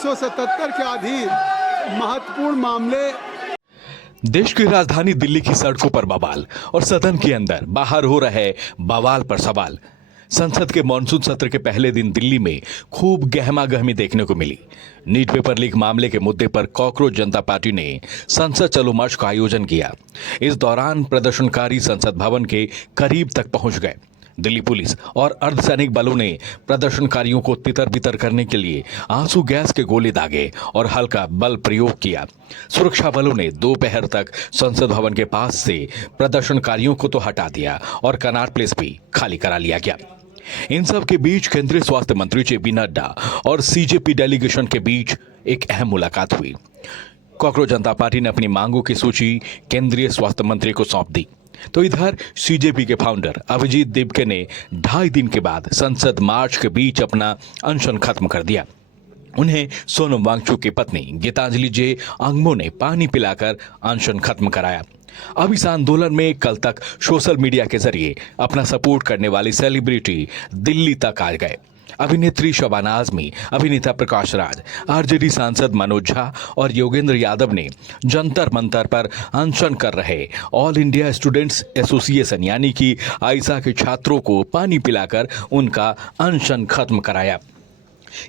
1977 के अधीन महत्वपूर्ण मामले। देश की राजधानी दिल्ली की सड़कों पर बवाल और सदन के अंदर बाहर हो रहे बवाल पर सवाल। संसद के मॉनसून सत्र के पहले दिन दिल्ली में खूब गहमागहमी देखने को मिली। नीट पेपर लीक मामले के मुद्दे पर कॉकरोच जनता पार्टी ने संसद चलो मार्च का आयोजन किया। इस दौरान प्रदर्शनकारी संसद भवन के करीब तक पहुंच गए। दिल्ली पुलिस और अर्धसैनिक बलों ने प्रदर्शनकारियों को तितर बितर करने के लिए आंसू गैस के गोले दागे और हल्का बल प्रयोग किया। सुरक्षा बलों ने दोपहर तक संसद भवन के पास से प्रदर्शनकारियों को तो हटा दिया और कनॉट प्लेस भी खाली करा लिया गया। इन सब के बीच केंद्रीय स्वास्थ्य मंत्री जेपी नड्डा और सीजेपी डेलीगेशन के बीच एक अहम मुलाकात हुई। कॉकरोच जनता पार्टी ने अपनी मांगों की सूची केंद्रीय स्वास्थ्य मंत्री को सौंप दी, तो इधर सीजेपी के फाउंडर अभिजीत दिपके ने 2.5 दिन के बाद संसद मार्च के बीच अपना अनशन खत्म कर दिया। उन्हें सोनम वांगचुक की पत्नी गीतांजलि जे अंगमो ने पानी पिलाकर अनशन खत्म कराया। अब इस आंदोलन में कल तक सोशल मीडिया के जरिए अपना सपोर्ट करने वाली सेलिब्रिटी दिल्ली तक आ गए। अभिनेत्री शबाना आजमी, अभिनेता प्रकाश राज, आरजेडी सांसद मनोज झा और योगेंद्र यादव ने जंतर मंतर पर अनशन कर रहे ऑल इंडिया स्टूडेंट्स एसोसिएशन यानी कि आइसा के छात्रों को पानी पिलाकर उनका अनशन खत्म कराया।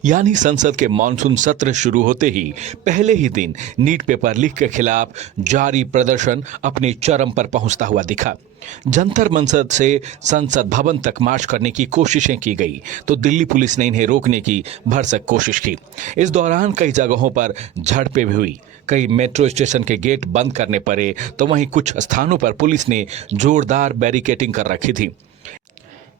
यानी संसद के मॉनसून सत्र शुरू होते ही पहले ही दिन नीट पेपर लीक के खिलाफ जारी प्रदर्शन अपने चरम पर पहुंचता हुआ दिखा। जंतर मंतर से संसद भवन तक मार्च करने की कोशिशें की गई तो दिल्ली पुलिस ने इन्हें रोकने की भरसक कोशिश की। इस दौरान कई जगहों पर झड़पें भी हुई। कई मेट्रो स्टेशन के गेट बंद करने पड़े तो वहीं कुछ स्थानों पर पुलिस ने जोरदार बैरिकेडिंग कर रखी थी।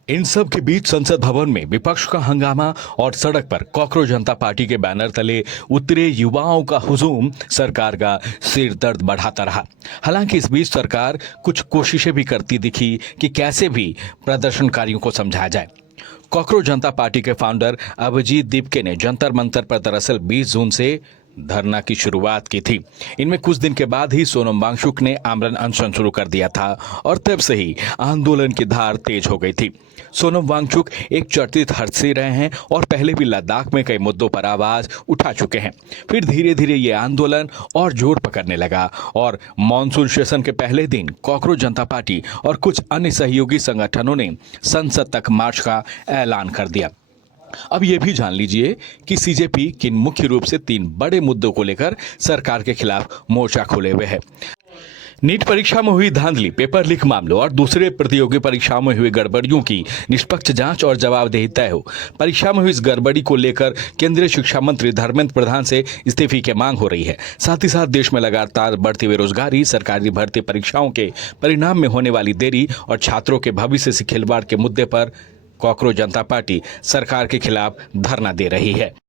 इन सब के बीच संसद भवन में विपक्ष का हंगामा और सड़क पर कॉकरोच जनता पार्टी के बैनर तले उतरे युवाओं का हुजूम सरकार का सिर दर्द बढ़ाता रहा। हालांकि इस बीच सरकार कुछ कोशिशें भी करती दिखी कि कैसे भी प्रदर्शनकारियों को समझाया जाए। कॉकरोच जनता पार्टी के फाउंडर अभिजीत दिपके ने जंतर मंतर पर दरअसल 20 जून से धरना की शुरुआत की थी। इनमें कुछ दिन के बाद ही सोनम वांगचुक ने आमरण अनशन शुरू कर दिया था और तब से ही आंदोलन की धार तेज हो गई थी। सोनम वांगचुक एक चर्चित हस्ती रहे हैं और पहले भी लद्दाख में कई मुद्दों पर आवाज उठा चुके हैं। फिर धीरे धीरे ये आंदोलन और जोर पकड़ने लगा और मॉनसून सेशन के पहले दिन कॉकरोच जनता पार्टी और कुछ अन्य सहयोगी संगठनों ने संसद तक मार्च का ऐलान कर दिया। अब यह भी जान लीजिए कि सीजेपी किन मुख्य रूप से 3 बड़े मुद्दों को लेकर सरकार के खिलाफ मोर्चा खोले हुए है। नीट परीक्षा में हुई धांधली, पेपर लीक मामलों और दूसरे प्रतियोगी परीक्षाओं में हुई गड़बड़ियों की निष्पक्ष जांच और जवाबदेही तय हो। परीक्षा में हुई इस गड़बड़ी को लेकर केंद्रीय शिक्षा मंत्री धर्मेंद्र प्रधान से इस्तीफे की मांग हो रही है। साथ ही साथ देश में लगातार बढ़ती बेरोजगारी, सरकारी भर्ती परीक्षाओं के परिणाम में होने वाली देरी और छात्रों के भविष्य से खिलवाड़ के मुद्दे पर कॉकरोच जनता पार्टी सरकार के खिलाफ धरना दे रही है।